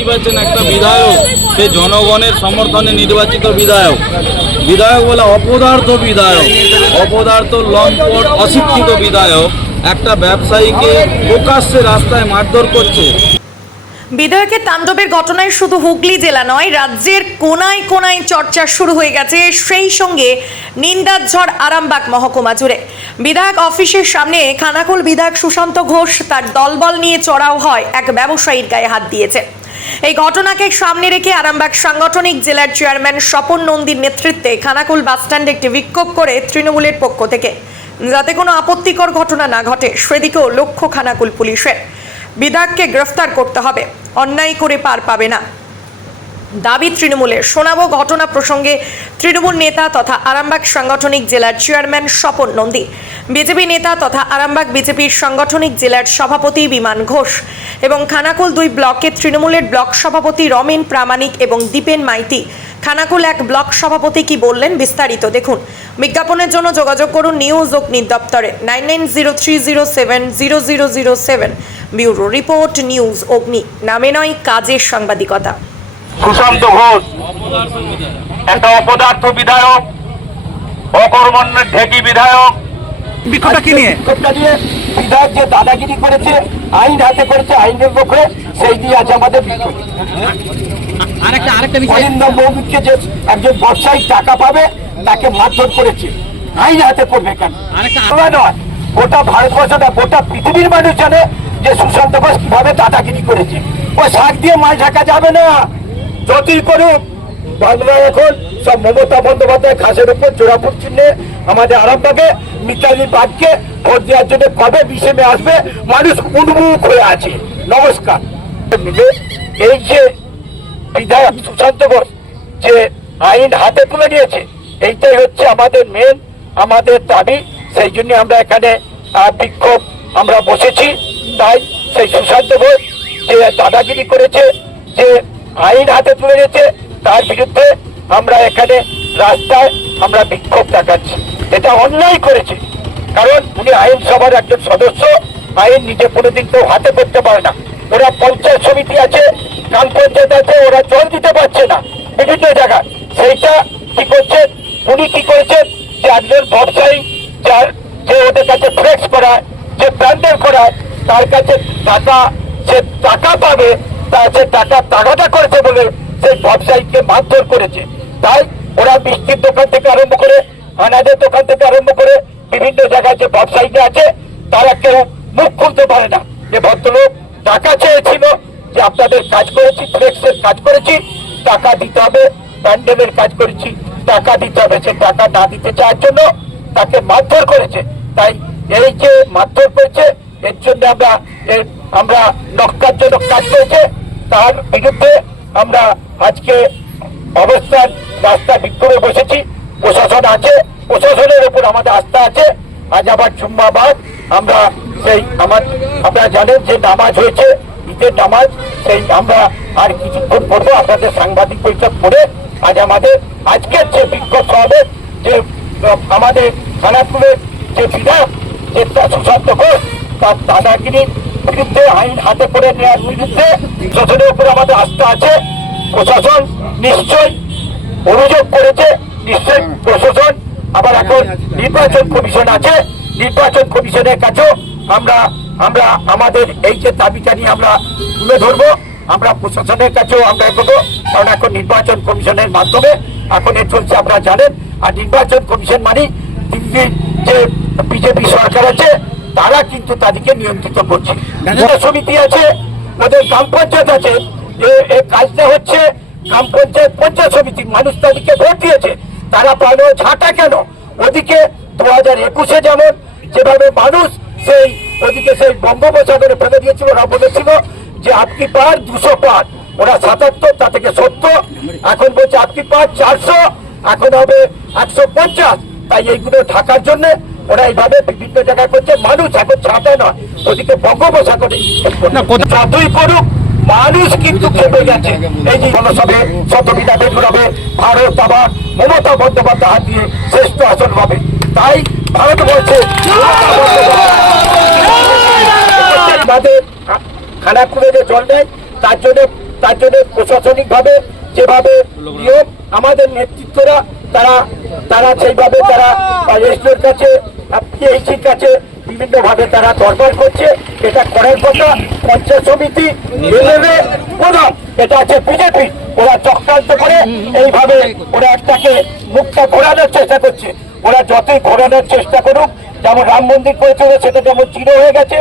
দেখতেই পাচ্ছেন একটা বিধায়ক, সে জনগণের সমর্থনে নির্বাচিত বিধায়ক। বিধায়ক বলে অপদার্থ বিধায়ক, অপদার্থ লম্পট অশিক্ষিত বিধায়ক, একটা ব্যবসায়ীকে প্রকাশ্যে রাস্তায় মারধর করছে। বিধায়কের তাণ্ডবের ঘটনায় শুধু হুগলি জেলা নয়, রাজ্যের কোনায় কোনায় চর্চা শুরু হয়ে গেছে, সেই সঙ্গে নিন্দার ঝড় আরামবাগ মহকুমা জুড়ে। বিধায়ক অফিসের সামনে খানাকুল বিধায়ক সুশান্ত ঘোষ তার দলবল নিয়ে চড়াও হয়, এক ব্যবসায়ীর গায়ে হাত দিয়েছে। এই ঘটনাকে সামনে রেখে আরামবাগ সাংগঠনিক জেলার চেয়ারম্যান স্বপন নন্দীর নেতৃত্বে খানাকুল বাসস্ট্যান্ডে একটি বিক্ষোভ করে তৃণমূলের পক্ষ থেকে। যাতে কোনো আপত্তিকর ঘটনা না ঘটে, সেদিকেও লক্ষ্য খানাকুল পুলিশের। বিধায়ককে গ্রেফতার করতে হবে, অন্যায় করে পার পাবে না। দাবি তৃণমূলের। শোনাবো ঘটনা প্রসঙ্গে তৃণমূল নেতা তথা আরামবাগ সাংগঠনিক জেলার চেয়ারম্যান স্বপন নন্দী। বিজেপি নেতা তথা আরামবাগ বিজেপির সাংগঠনিক জেলার সভাপতি বিমান ঘোষ এবং খানাকুল দুই ব্লকের তৃণমূলের ব্লক সভাপতি রমেন প্রামাণিক এবং দীপেন মাইতি। খানাকুল এক ব্লক সভাপতি কি বললেন বিস্তারিত দেখুন। বিজ্ঞাপনের জন্য যোগাযোগ করুন নিউজ অগ্নি দপ্তরে nine nine zero three zero seven zero zero zero seven. Bureau report news Agni. নামে নয় কাজের সাংবাদিকতা। সুশান্ত ঘোষ, একটা অপদার্থ বিধায়ক, অকর্মণ্যের ঢেকি বিধায়ক বিক্ষোভটা কি নিয়ে? বিক্ষোভটা নিয়ে বিধায়ক যে দাদাগিরি করেছে আইন হাতে করেছে আইনের পক্ষে সেই দিয়ে আছে আমাদের বিক্ষোভ আরেকটা আরেকটা বিষয়। অরিন্দম মৌমিককে যে একজন ব্যবসায়ী টাকা পাবে তাকে মারধর করেছে। আইন হাতে করবে কেন? নয় গোটা ভারতবর্ষ না গোটা পৃথিবীর মানুষ জানে যে সুশান্ত ঘোষ কীভাবে দাদাগিরি করেছে। ও শাক দিয়ে মাছ ঢাকা যাবে না। যতই করুক। বাংলা এখন সব মমতা বন্দ্যোপাধ্যায় ঘাসের উপর জোড়াপুর চিহ্নে আমাদের আরামবাগে মিতালি বাগকে ভোট দেওয়ার জন্য কবে বিশেমে আসবে মানুষ উন্মুখ হয়ে আছে। নমস্কার। এই যে বিধায়ক সুশান্ত ঘোষ যে আইন হাতে তুলে নিয়েছে, এইটাই হচ্ছে আমাদের মেন আমাদের দাবি। সেই জন্য আমরা এখানে বিক্ষোভ আমরা বসেছি। তাই সেই সুশান্ত ঘোষ যে দাদাগিরি করেছে, যে আইন হাতে তুলে নিয়েছে, তার বিরুদ্ধে আমরা এখানে রাস্তায় আমরা বিক্ষোভ দেখাচ্ছি। এটা অন্যায় করেছে। কারণ উনি আইনসভার একজন সদস্য, আইন নিজে কোনোদিন কেউ হাতে করতে পারে না। ওরা পঞ্চায়েত সমিতি আছে, গ্রাম পঞ্চায়েত আছে, ওরা জল দিতে পারছে না বিভিন্ন জায়গায়। সেইটা কি করছেন? উনি কি করেছেন? যে একজন ব্যবসায়ী, যার যে ওদের কাছে ফ্লেক্স করায়, যে ব্র্যান্ডের করায়, তার কাছে টাকা যে টাকা পাবে, তার সে টাকা টাকাটা করেছে বলে সেই ব্যবসায়ীকে মারধর করেছে। তাই ওরা মিষ্টির দোকান থেকে আরম্ভ করে আনাজের দোকান থেকে আরম্ভ করে বিভিন্ন জায়গায় যে ব্যবসায়ীরা আছে, তারা কেউ মুখ খুলতে পারে না। যে ভদ্রলোক টাকা চেয়েছিল যে আপনাদের কাজ করেছি, ফ্লেক্সের কাজ করেছি, টাকা দিতে হবে, প্যান্ডেলের কাজ করেছি, টাকা দিতে হবে। সে টাকা না দিতে চাওয়ার জন্য তাকে মারধর করেছে। তাই এই যে মারধর করেছে, এর জন্য আমরা আমরা নক্কার জন্য কাজ করেছে। তার বিরুদ্ধে আমরা আজকে অবস্থান রাস্তা বিক্ষোভে বসেছি। প্রশাসন আছে, প্রশাসনের উপর আমাদের আস্থা আছে। আজ আবার জুম্মাবাদ, আমরা সেই আমার আপনারা জানেন যে নামাজ হয়েছে, ঈদের নামাজ, সেই আমরা আর কিছুক্ষণ পড়ব আপনাদের সাংবাদিক বৈঠক করে আজ আমাদের আজকের যে বিক্ষোভ হবে, যে আমাদের খানাপুরের যে বিধায়ক, যে সুশান্ত ঘোষ, তার দাদাগিরির বিরুদ্ধে আইন হাতে করে নেওয়ার বিরুদ্ধে প্রশাসনের উপর আমাদের আস্থা আছে। প্রশাসন নিশ্চয়ই অভিযোগ করেছে নিশ্চয় প্রশাসন। আবার এখন নির্বাচন কমিশন আছে। নির্বাচন কমিশনের কাছেও আমরা আমরা আমাদের এই যে দাবিটা নিয়ে আমরা তুলে ধরবো আমরা প্রশাসনের কাছেও আমরা এগোবো। কারণ এখন নির্বাচন কমিশনের মাধ্যমে এখন এ চলছে আপনারা জানেন। আর নির্বাচন কমিশন মানে দিল্লির যে বিজেপি সরকার আছে তারা কিন্তু তাদেরকে নিয়ন্ত্রিত করছে। সমিতি আছে ওদের গ্রাম পঞ্চায়েত আছে। এ- কাজটা হচ্ছে গ্রাম পঞ্চায়েত পঞ্চায়েত সমিতির মানুষ তাদেরকে ভোট দিয়েছে। তারা পালো ঝাঁটা কেন? ওদিকে দু হাজার একুশে যেমন যেভাবে মানুষ সেই ওদিকে সেই বঙ্গোপসাগরে ফেলে দিয়েছিল ওরা বলেছিল যে আপনি পার দুশো পার। ওরা সাতাত্তর তা থেকে সত্তর। এখন বলছে আপনি পার চারশো এখন হবে একশো পঞ্চাশ। তাই এইগুলো ঢাকার জন্য ওরা এইভাবে বিভিন্ন জায়গায় করছে। মানুষ এখন ছাটা নয় ওদিকে বঙ্গোপসাগরে। যতই করুক মানুষ কিন্তু খেপে গেছে। এই যে জনসভে, শতবিধা বেগুন হবে ভারত আবার মমতা বন্দ্যোপাধ্যায় হাত দিয়ে শ্রেষ্ঠ আসন হবে তাই মমতা বন্দ্যোপাধ্যায়। তাদের যে জল তার জন্য তার জন্য প্রশাসনিকভাবে যেভাবে নিয়ম আমাদের নেতৃত্বরা, তারা তারা সেইভাবে তারা রেজিস্ট্রার কাছে কাছে বিভিন্ন ভাবে তারা দরবার করছে। এটা করার কথা পঞ্চায়েত সমিতি প্রধান, এটা আছে বিজেপি। ওরা চক্রান্ত করে এইভাবে ওরা একটাকে মুখটা ঘোরানোর চেষ্টা করছে। ওরা যতই ঘোরানোর চেষ্টা করুক, যেমন রাম মন্দির করেছিল সেটা যেমন জিরো হয়ে গেছে,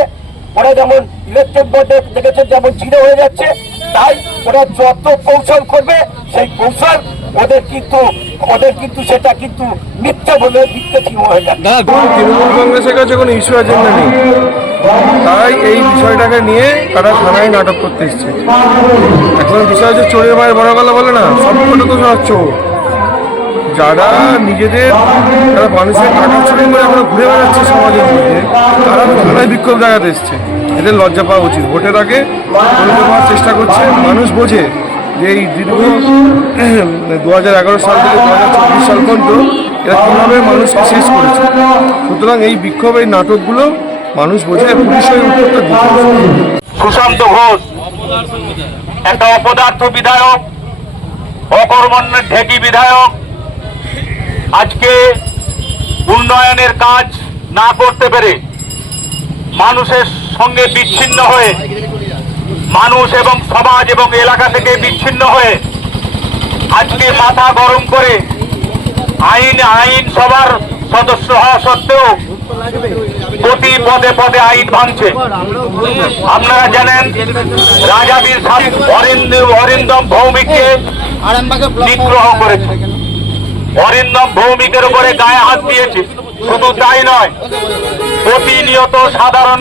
ওরা যেমন ইলেকট্রিক বোর্ডে দেখেছেন যেমন জিরো হয়ে যাচ্ছে, তাই ওরা যত কৌশল করবে, সেই কৌশল ওদের কিন্তু ওদের কিন্তু সেটা কিন্তু মিথ্যে বলে মিথ্যে যাবে তৃণমূল কংগ্রেসের কাছে কোনো ইস্যু এজেন্ডা নেই। তাই এই বিষয়টাকে নিয়ে তারা থানায় নাটক করতে এসছে। এখন বিষয় হচ্ছে চোরের মায়ের বড় গলা বলে না, সবকটা তো চোর। যারা নিজেদের, যারা মানুষের টাকা চুরি করে আমরা ঘুরে বেড়াচ্ছে সমাজের মধ্যে, তারা থানায় বিক্ষোভ দেখাতে এসছে। এদের লজ্জা পাওয়া উচিত। ভোটের আগে চেষ্টা করছে, মানুষ বোঝে। যে এই দীর্ঘ দু হাজার এগারো সাল থেকে দু হাজার চব্বিশ সাল পর্যন্ত এরা কীভাবে মানুষকে শেষ করেছে সুতরাং এই বিক্ষোভ এই নাটকগুলো মানুষ বোঝে পুলিশের উত্তরটা। সুশান্ত ঘোষ, একটা অপদার্থ বিধায়ক, অকর্মণ্যের ঢেকি বিধায়ক, আজকে উন্নয়নের কাজ না করতে পেরে মানুষের সঙ্গে বিচ্ছিন্ন হয়ে মানুষ এবং সমাজ এবং এলাকা থেকে বিচ্ছিন্ন হয়ে আজকে মাথা গরম করে আইন আইন সবার সদস্য হওয়া সত্ত্বেও প্রতি পদে পদে আইন ভাঙছে। আপনারা জানেন রাজাবীর অরিন্দ, অরিন্দম ভৌমিককে নিগ্রহ করেছে। অরিন্দম ভৌমিকের উপরে গায়ে হাত দিয়েছে। শুধু তাই নয়, প্রতিনিয়ত সাধারণ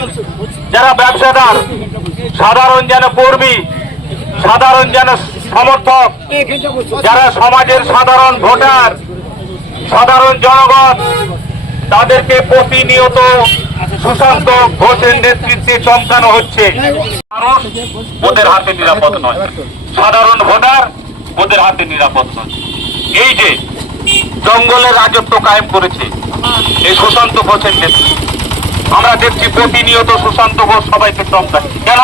যারা ব্যবসাদার সাধারণ যেন কর্মী, সাধারণ যেন সমর্থক, যারা সমাজের সাধারণ ভোটার, সাধারণ জনগণ, তাদেরকে প্রতিনিয়ত সুশান্ত ঘোষের নেতৃত্বে চমকানো হচ্ছে। মানুষ ওদের হাতে নিরাপদ নয়। সাধারণ ভোটার ওদের হাতে নিরাপদ নয়। এই যে জঙ্গলের রাজত্ব কায়েম করেছে এই সুশান্ত ঘোষের নেতৃত্বে, আমরা দেখছি প্রতিনিয়ত সুশান্ত ঘোষ সবাইকে চমকাচ্ছে। কেন?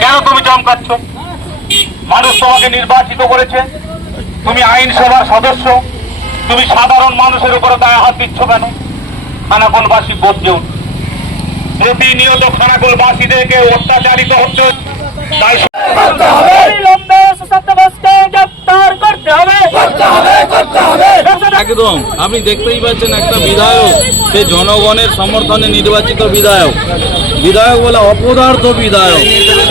কেন তুমি চমকাচ্ছ? মানুষ তোমাকে নির্বাচিত করেছে। তুমি আইনসভার সদস্য। তুমি সাধারণ মানুষের উপরে গায়ে হাত দিচ্ছ কেন? খানাকুলবাসী বদলে উঠছে। প্রতিনিয়ত খানাকুলবাসীদেরকে অত্যাচারিত হচ্ছে। তাই একদম। আপনি দেখতেই পাচ্ছেন একটা বিধায়ক সে জনগণের সমর্থনে নির্বাচিত বিধায়ক। বিধায়ক বলে অপদার্থ বিধায়ক।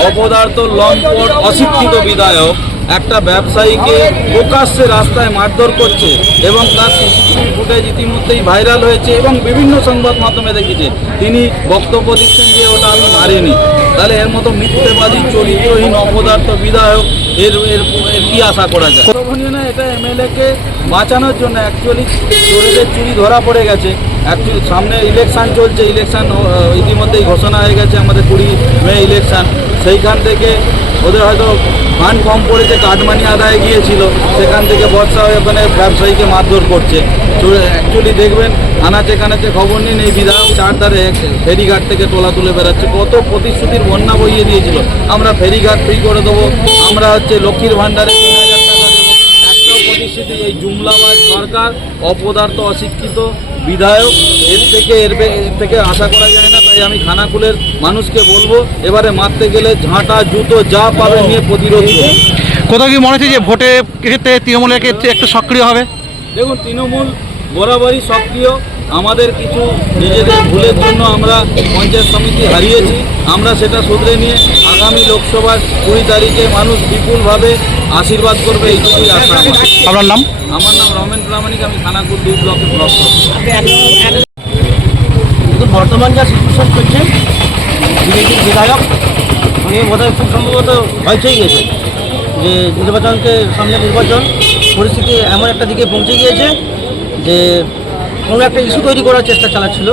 অপদার্থ লম্পট অশিক্ষিত বিধায়ক। একটা ব্যবসায়ীকে প্রকাশ্যে রাস্তায় মারধর করছে এবং তার সিসিটিভি ফুটেজ ইতিমধ্যেই ভাইরাল হয়েছে এবং বিভিন্ন সংবাদ মাধ্যমে দেখেছে। তিনি বক্তব্য দিচ্ছেন যে ওটা আমি মারিনি। তাহলে এর মতো মিথ্যেবাদী চরিত্রহীন অপদার্থ বিধায়ক এর এর কি আশা করা যায়? কখনই না, এটা এমএলএকে বাঁচানোর জন্য অ্যাকচুয়ালি চোরেদের চুরি ধরা পড়ে গেছে। সামনে ইলেকশান চলছে ইলেকশন ইতিমধ্যেই ঘোষণা হয়ে গেছে আমাদের কুড়ি মে ইলেকশন সেইখান থেকে ওদের হয়তো ফান্ড কম পড়েছে, কাটমানি আদায় গিয়েছিল। সেখান থেকে বর্ষা হয়ে ওখানে ব্যবসায়ীকে মারধর করছে। তো অ্যাকচুয়ালি দেখবেন, আনাচে কানাচে খবর নিন এই বিধায়ক চারধারে ফেরিঘাট থেকে তোলা তুলে বেড়াচ্ছে। কত প্রতিশ্রুতির বন্যা বইয়ে দিয়েছিল। আমরা ফেরিঘাট ফ্রি করে দেবো। আমরা হচ্ছে লক্ষ্মীর ভাণ্ডারে তিন হাজার টাকা দেবো প্রতিশ্রুতি এই জুমলাবাজ সরকার অপদার্থ অশিক্ষিত বিধায়ক এর থেকে এর থেকে আশা করা যায় না তাই আমি খানাকুলের মানুষকে বলব এবারে মারতে গেলে ঝাঁটা জুতো যা পাবে নিয়ে প্রতিরোধ কোথাও কি মনে হচ্ছে যে ভোটে ক্ষেত্রে তৃণমূলের ক্ষেত্রে একটু সক্রিয় হবে? দেখুন তৃণমূল বরাবরই সক্রিয়। আমাদের কিছু নিজেদের ভুলের জন্য আমরা পঞ্চায়েত সমিতি হারিয়েছি আমরা সেটা শুধরে নিয়ে আগামী লোকসভার কুড়ি তারিখে মানুষ বিপুলভাবে আশীর্বাদ করবে এইটুকুই আশা আমার। আপনার নাম আমার নাম রমেন প্রামাণিক আমি খানাকুল দুই ব্লকের ব্লক প্রধান। কিন্তু বর্তমান যা সিচুয়েশন চলছে বিজেপির বিধায়ক উনি বোধহয় খুব সম্ভবত হয়েছেই গেছে যে নির্বাচনকে সামনে নির্বাচন পরিস্থিতি এমন একটা দিকে পৌঁছে গিয়েছে যে কোনো একটা ইস্যু তৈরি করার চেষ্টা চালাচ্ছিল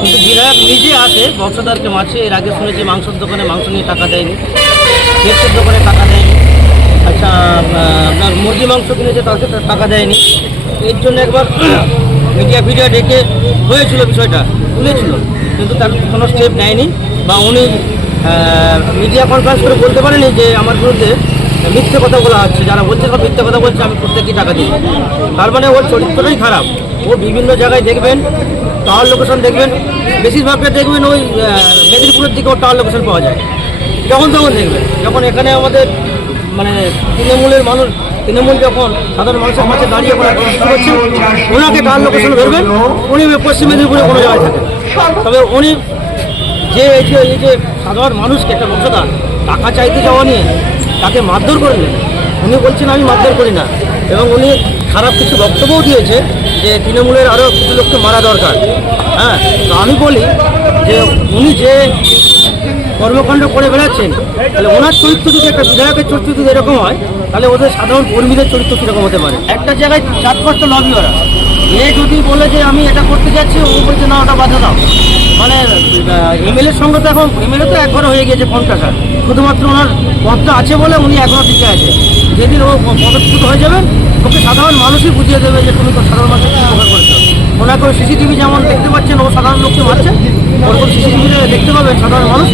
কিন্তু বিধায়ক নিজে হাতে বংশধরকে মারছে, এর আগে শুনেছি মাংসের দোকানে মাংস নিয়ে টাকা দেয়নি পেটসের দোকানে টাকা দেয়নি। আচ্ছা আপনার মুরগি মাংস কিনেছে, তাকে টাকা দেয়নি। এর জন্য একবার মিডিয়া ফিডিয়া ডেকে হয়েছিল বিষয়টা, তুলেছিল, কিন্তু তার কোনো স্টেপ নেয়নি, বা উনি মিডিয়া কনফারেন্স করে বলতে পারেনি যে আমার বিরুদ্ধে মিথ্যে কথা বলা হচ্ছে। যারা বলছে সব মিথ্যে কথা বলছে, আমি প্রত্যেককে টাকা দিই। তার মানে ওর চরিত্রটাই খারাপ। ও বিভিন্ন জায়গায় দেখবেন টাওয়ার লোকেশন দেখবেন, বেশিরভাগটা দেখবেন ওই মেদিনীপুরের দিকে ওর টাওয়ার লোকেশন পাওয়া যায়। যখন তখন দেখবেন, যখন এখানে আমাদের মানে তৃণমূলের মানুষ, তৃণমূল যখন সাধারণ মানুষের মাঝে দাঁড়িয়ে কষ্ট করছে, ওনাকে টাওয়ার লোকেশন ধরবেন, উনি পশ্চিম মেদিনীপুরে কোনো জায়গায় থাকেন। তবে উনি যে, এই যে এই যে সাধারণ মানুষকে একটা বংশধর টাকা চাইতে যাওয়া নিয়ে তাকে মারধর করলেন উনি বলছেন, আমি মারধর করি না। এবং উনি খারাপ কিছু বক্তব্যও দিয়েছে যে তৃণমূলের আরও কিছু লোককে মারা দরকার। হ্যাঁ তো আমি বলি যে উনি যে কর্মকাণ্ড করে বেড়াচ্ছেন, তাহলে ওনার চরিত্র যদি একটা বিধায়কের চরিত্র যদি এরকম হয়, তাহলে ওদের সাধারণ কর্মীদের চরিত্র কীরকম হতে পারে? একটা জায়গায় চার পাঁচটা লবি ওরা। এ যদি বলে যে আমি এটা করতে যাচ্ছি, ও বলছে, না, ওটা বাধা দাও। মানে এমএলএর সঙ্গে তো এখন এমএলএ তো একবার হয়ে গিয়েছে কন্ট্রাক্টার শুধুমাত্র ওনার পদটা আছে বলে উনি এখনও টিকে আছে। যেদিন ও পদচ্যুত হয়ে যাবেন ওকে সাধারণ মানুষই বুঝিয়ে দেবে যে তুমি তো সাধারণ মানুষের কি উপকার করেছ। ওনাকে সিসিটিভি যেমন দেখতে পাচ্ছেন ও সাধারণ লোককে মারছে ওরকম সিসিটিভিতে দেখতে পাবে সাধারণ মানুষ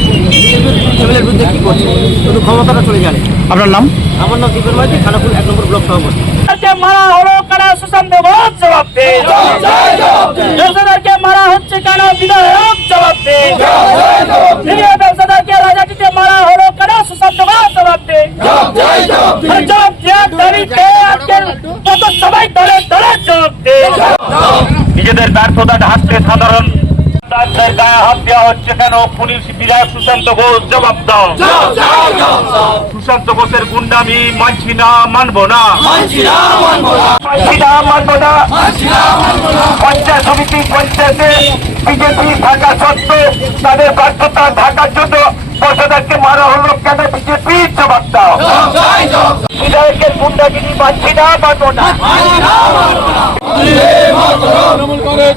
ছেলের বিরুদ্ধে কী করছে কিন্তু ক্ষমতাটা চলে যাবে আপনার নাম? আমার নাম দীপের মাঝি খানাপুর এক নম্বর ব্লক সভাপতি। মারা হলো কারা? সুশান্ত ঘোষ জবাব দে। ব্যবসাদারকে মারা হচ্ছে কেন বিধায়ক জবাব দে। ব্যবসাদারকে রাজাটিতে মারা হলো কেন সুশান্ত ঘোষ জবাব দে। জবাব দেওয়ার দাবিতে আজকের কত সবাই দলে দলে জবাব দে। নিজেদের ব্যর্থতা ঢাকতে সাধারণ তাদের গায়ে হাত দেওয়া হচ্ছে কেন? পুলিশ বিধায়ক সুশান্ত ঘোষ জবাব দাও। সুশান্ত ঘোষের গুন্ডামি মানছি না মানবো না। মানবো না। পঞ্চায়েত সমিতি পঞ্চায়েতে বিজেপি থাকা সত্ত্বেও তাদের ব্যর্থতা ঢাকার জন্য মারা হলো কেন বিজেপি? জবাব দাও। বিধায়কের গুন্ডাগিরি মানছি না মানবো না। তৃণমূল কংগ্রেস